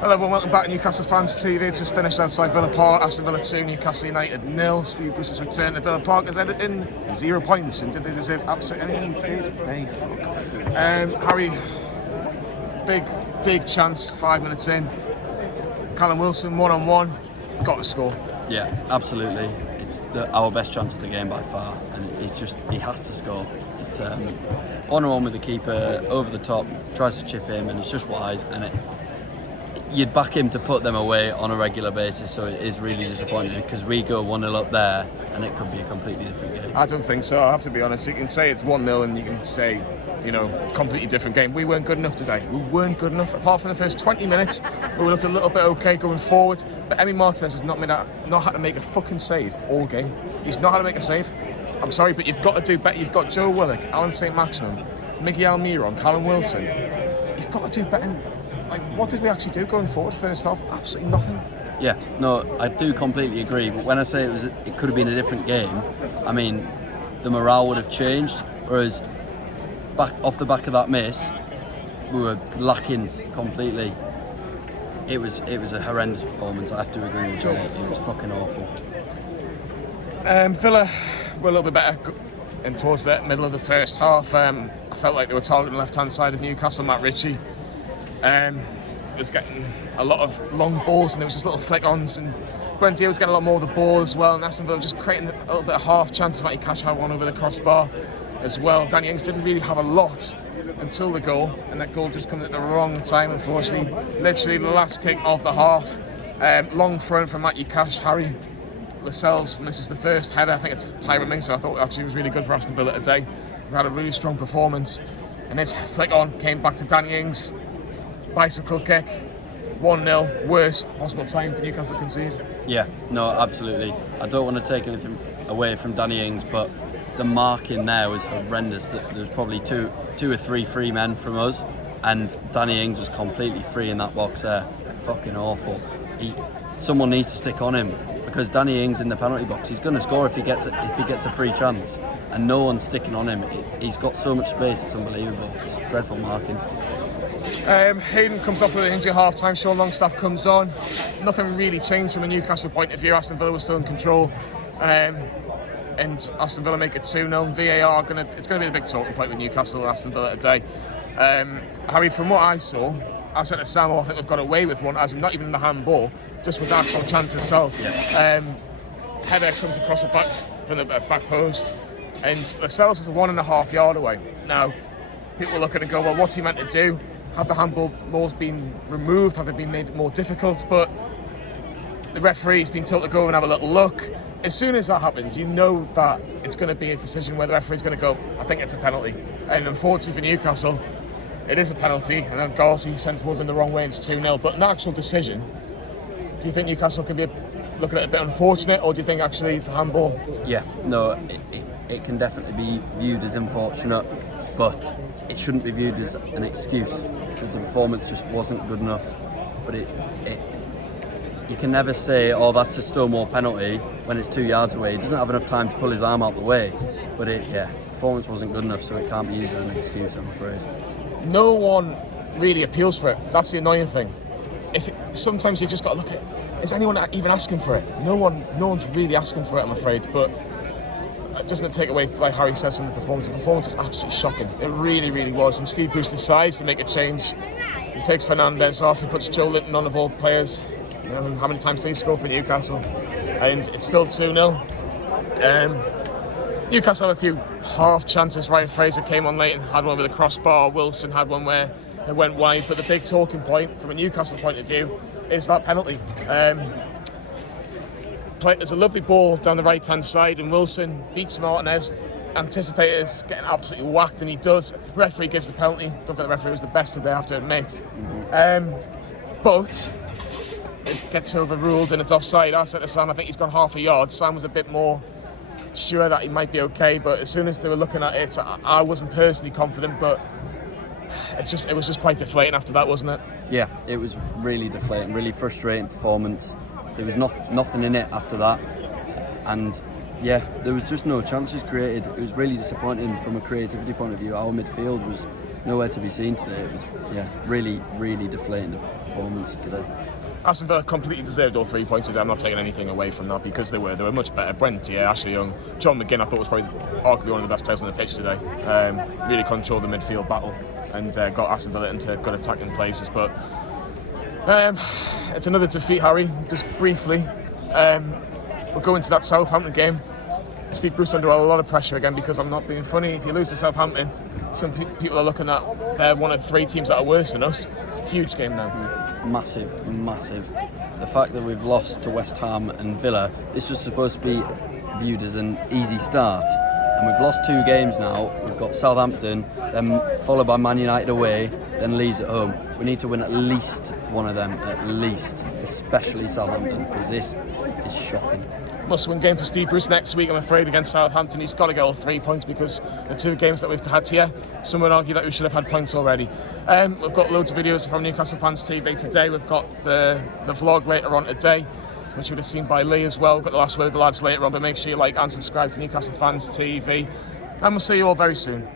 Hello everyone, welcome back to Newcastle Fans TV. It's just finished outside Villa Park. Aston Villa 2, Newcastle United 0. Steve Bruce's return to Villa Park has ended in 0 points. And did they deserve absolutely anything? Did they? Fuck. Harry, big chance, 5 minutes in. Callum Wilson, one-on-one, got to score. Yeah, absolutely. It's our best chance of the game by far, and he has to score. It's on with the keeper, over the top, tries to chip him, and it's just wide, and you'd back him to put them away on a regular basis, so it is really disappointing because we go 1-0 up there and it could be a completely different game. I don't think so, I have to be honest. You can say it's 1-0 and you can say, completely different game. We weren't good enough today. We weren't good enough. Apart from the first 20 minutes, we looked a little bit okay going forward. But Emi Martinez has not had to make a fucking save all game. He's not had to make a save. I'm sorry, but you've got to do better. You've got Joe Willock, Alan St. Maximin, Miggy Almiron, Callum Wilson. You've got to do better. What did we actually do going forward first half? Absolutely nothing. Yeah, no, I do completely agree. But when I say it could have been a different game, I mean, the morale would have changed. Whereas off the back of that miss, we were lacking completely. It was a horrendous performance. I have to agree with Johnny. It was fucking awful. Villa were a little bit better and towards the middle of the first half. I felt like they were targeting the left-hand side of Newcastle. Matt Ritchie was getting a lot of long balls and there was just little flick-ons, and Buendia was getting a lot more of the ball as well, and Aston Villa just creating a little bit of half chances. Matty Cash had one over the crossbar as well. Danny Ings didn't really have a lot until the goal, and that goal just comes at the wrong time, unfortunately. Literally the last kick of the half. Long throw from Matty Cash. Harry Lascelles misses the first header. I think it's Tyrone Mings, so I thought actually it was really good for Aston Villa today. We had a really strong performance, and this flick on came back to Danny Ings. Bicycle kick, 1-0, worst possible time for Newcastle to concede. Yeah, no, absolutely. I don't want to take anything away from Danny Ings, but the marking there was horrendous. There was probably two or three free men from us, and Danny Ings was completely free in that box there. Fucking awful. Someone needs to stick on him, because Danny Ings in the penalty box, he's going to score if he gets a free chance, and no one's sticking on him. He's got so much space, it's unbelievable. It's dreadful marking. Hayden comes off with an injury at half-time. Sean Longstaff comes on. Nothing really changed from a Newcastle point of view. Aston Villa was still in control. And Aston Villa make it 2-0. VAR, it's going to be a big talking point with Newcastle and Aston Villa today. Harry, from what I saw, I said to Sam, I think we've got away with one, as in not even the handball, just with the actual chance itself. Yeah. Header comes across the back from the back post, and Lascelles is 1.5 yards away. Now, people are looking and go, well, what's he meant to do? Have the handball laws been removed? Have they been made more difficult? But the referee's been told to go and have a little look. As soon as that happens, you know that it's going to be a decision where the referee's going to go, I think it's a penalty. And unfortunately for Newcastle, it is a penalty. And then Garcia sends Woodman the wrong way, and it's 2-0. But an actual decision, do you think Newcastle can be looking at it a bit unfortunate, or do you think actually it's a handball? Yeah, no, it can definitely be viewed as unfortunate, but it shouldn't be viewed as an excuse, because the performance just wasn't good enough. But you can never say, oh, that's a Stonewall penalty when it's 2 yards away. He doesn't have enough time to pull his arm out the way. But performance wasn't good enough, so it can't be used as an excuse, I'm afraid. No one really appeals for it. That's the annoying thing. Sometimes you just got to look at, is anyone even asking for it? No one's really asking for it, I'm afraid. But it doesn't take away, like Harry says, from the performance. The performance was absolutely shocking. It really, really was. And Steve Bruce decides to make a change. He takes Fernandez off. He puts Joe Linton on, of all players. How many times did he score for Newcastle? And it's still 2-0. Newcastle have a few half chances. Ryan Fraser came on late and had one with a crossbar. Wilson had one where it went wide. But the big talking point from a Newcastle point of view is that penalty. There's a lovely ball down the right-hand side, and Wilson beats Martinez. Anticipated is getting absolutely whacked, and he does. The referee gives the penalty. Don't think the referee was the best today, I have to admit. But it gets overruled and it's offside. I said to Sam, I think he's gone half a yard. Sam was a bit more sure that he might be okay, but as soon as they were looking at it, I wasn't personally confident, but it was just quite deflating after that, wasn't it? Yeah, it was really deflating, really frustrating performance. There was nothing in it after that, and there was just no chances created. It was really disappointing from a creativity point of view. Our midfield was nowhere to be seen today. It was really, really deflating performance today. Aston Villa completely deserved all 3 points today. I'm not taking anything away from that because they were much better. Brent, Ashley Young, John McGinn, I thought was probably arguably one of the best players on the pitch today. Really controlled the midfield battle and got Aston Villa into good attacking places. But it's another defeat, Harry. Just briefly, we'll go into that Southampton game. Steve Bruce under a lot of pressure again because I'm not being funny. If you lose to Southampton, some people are looking at they're one of 3 teams that are worse than us. Huge game now. Massive. The fact that we've lost to West Ham and Villa, this was supposed to be viewed as an easy start. And we've lost 2 games now. We've got Southampton, then followed by Man United away, then Leeds at home. We need to win at least one of them, especially Southampton, because this is shocking. Must-win game for Steve Bruce next week, I'm afraid, against Southampton. He's got to get all 3 points because the 2 games that we've had here, some would argue that we should have had points already. We've got loads of videos from Newcastle Fans TV today. We've got the vlog later on today, which you'd have seen by Lee as well. We've got the last word with the lads later on, but make sure you like and subscribe to Newcastle Fans TV. And we'll see you all very soon.